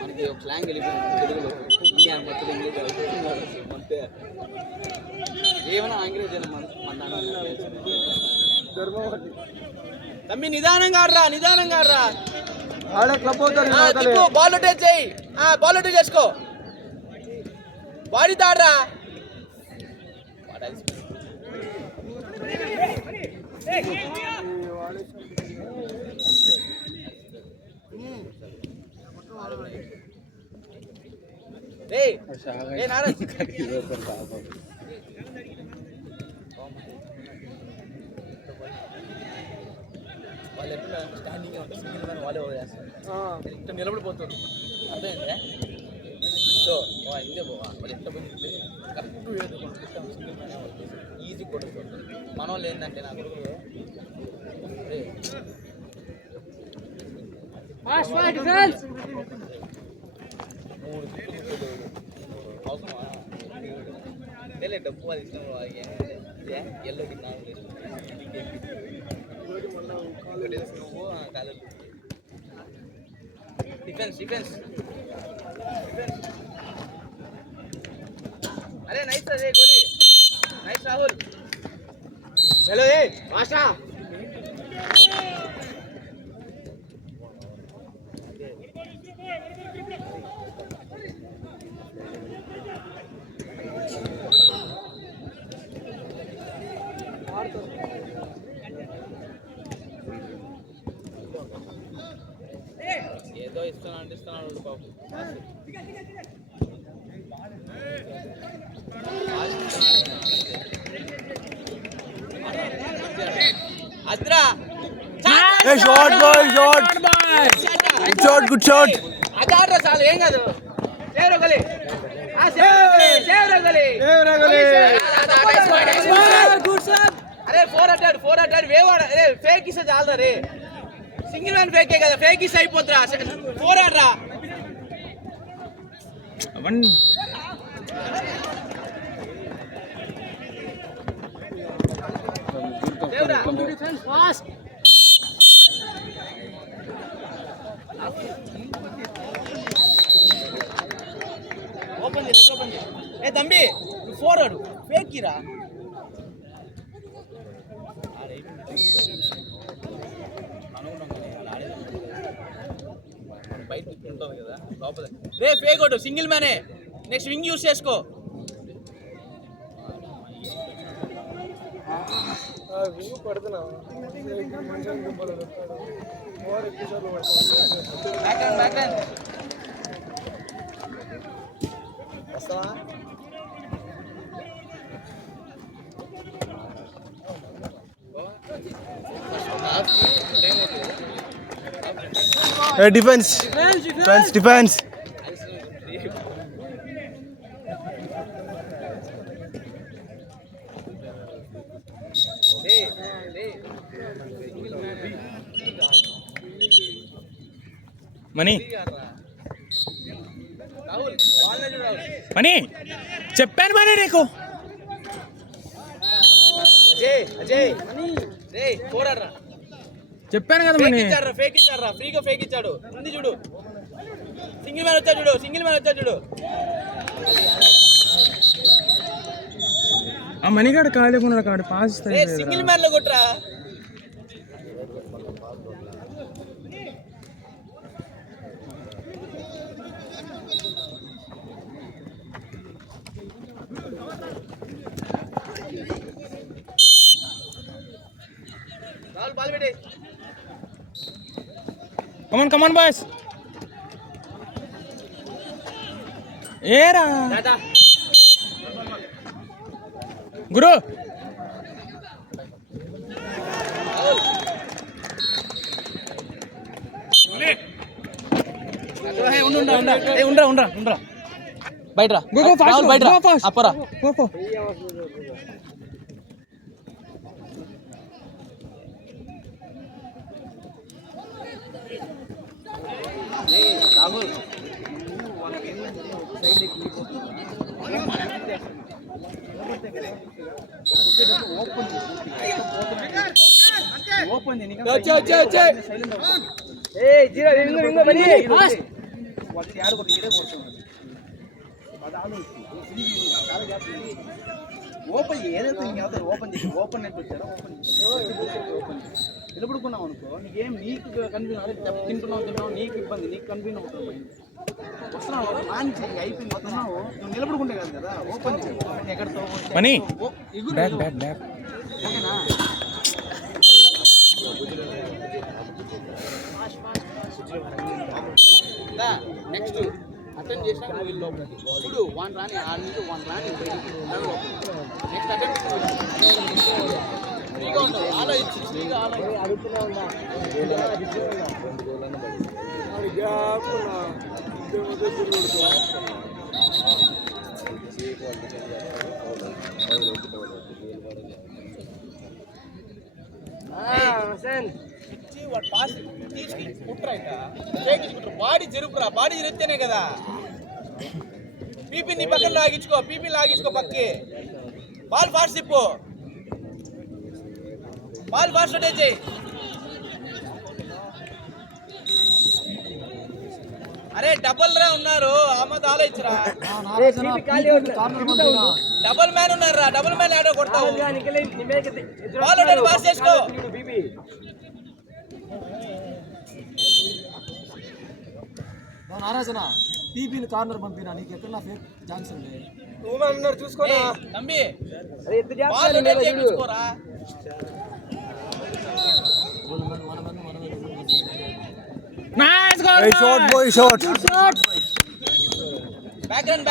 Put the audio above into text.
మనకి ఒక స్లాంగ్ వెళ్ళిపోయింది తెలుగులో అంతే ఏమైనా ఆంగ్రేజ్ తమ్మి నిదానంగా ఆడరా ఆడే క్లబ్ అవుతారు బాల్ టచ్ చేయి బాల్ టచ్ చేసుకో బాడీ తాడరా నారాజ్ వాళ్ళు ఎప్పుడు స్టాండింగ్ ఉంటుంది సింగిల్ మ్యాన్ వాళ్ళే వదిలేస్తారు ఇంకా నిలబడిపోతారు అర్థమైందే సో ఇందే పోవా వాళ్ళు ఎట్లా పోయింది కరెక్ట్ వేసుకుంటాం సింగిల్ మ్యాన్ ఈజీ కొడుతుంది మన వాళ్ళు ఏంటంటే నా కొడుకు అవసరమా తెలియ డబ్బు అది ఇష్టం ఎల్లో డిఫెన్స్ अरे नाइस रे गोली नाइस राहुल चलो ए आशा ఏదో ఇస్తున్నాడు బాబు అద్రా ఏ షాట్ బాయ్ గుడ్ షాట్ అదారా చాలు ఏం కాదు సేవ్ రగలి గుడ్ షాట్ అరే 4 అటాడ్ వేవాడ అరే ఫేక్ ఇస్తే చాలు రే సింగిల్ మ్యాన్ ఫేకే కదా ఫేక్ ఇస్తే అయిపోతురా 4 ఆడరా వన్ దేవరా ఫాస్ట్ ఓపెన్ చేయి ఏ తంబి 4 ఆడు ఫేక్ ఇరా బయట ఉంటుంది కదా లోపల రే ఫేక్ కొట్టు సింగిల్ మ్యానే నెక్స్ట్ వింగ్ యూస్ చేసుకో డిఫెన్స్ మనీ చెప్పాను మనీ నీకు చెప్పాను కదా మనీ ఫేక్ ఇచ్చారా ఫ్రీగా ఫేక్ ఇచ్చాడు ఉంది చూడు సింగిల్ మ్యాన్ వచ్చాడు చూడు ఆ మణిగాడు కాలేకున్నాడు కాడు పాస్ సింగిల్ మ్యాన్ లో కొట్రా బాల్ పెట్టి కమాన్ బాయ్స్ ఏరా గురు ఉండరా బయట అప్పరా రాహుల్ ఓపెన్ ఓపెన్ ఏదైతే ఓపెన్ చేసి ఓపెన్ నెట్ వచ్చారో ఓపెన్ నిలబడుకున్నావు అనుకో నీకేం నీకు కన్వీన్ తింటున్నావు నీకు ఇబ్బంది నీకు కన్వీన్ అవుతుంది వస్తున్నావు మంచి అయిపోయింది వస్తున్నావు నువ్వు నిలబడుకుంటే కాదు కదా ఓపెన్ చేయి ఎక్కడితో మనీ ఎగురు బ్యాక్ బ్యాక్ బ్యాక్ ఓకేనా నెక్స్ట్ అటెండ్ చేసినా నువ్వు వీళ్ళు లోపలికి చూడు వన్ రాని ఆడ నుంచి వన్ రాని నెక్స్ట్ అటెండ్ ఫ్రీగా ఉండవు ఆలోచించి ఫ్రీగా బాడీ జరుపురా బాడీ జరిపితేనే కదా పీపీ నీ పక్కన లాగించుకో పక్కి బాల్ ఫాస్ట్ తిప్పు బాల్ ఫాస్ట్ రొటేట్ చేయి అరే డబల్ రా ఉన్నారు అమ్మద్ ఆలోచించరా డబల్ మ్యాన్ ఉన్నారా డబల్ మ్యాన్ ఆడో కొడతావు బాల్ రొటేట్ పాస్ చేసుకో నారాజన టీపీని కార్నర్ పంపినా నీకు ఎక్కడ ఫేక్ ఛాన్స్ ఉంది చూసుకోరా తంబి బాల్ రొటేట్ చేయించుకోరా nice goal shot boy shot back run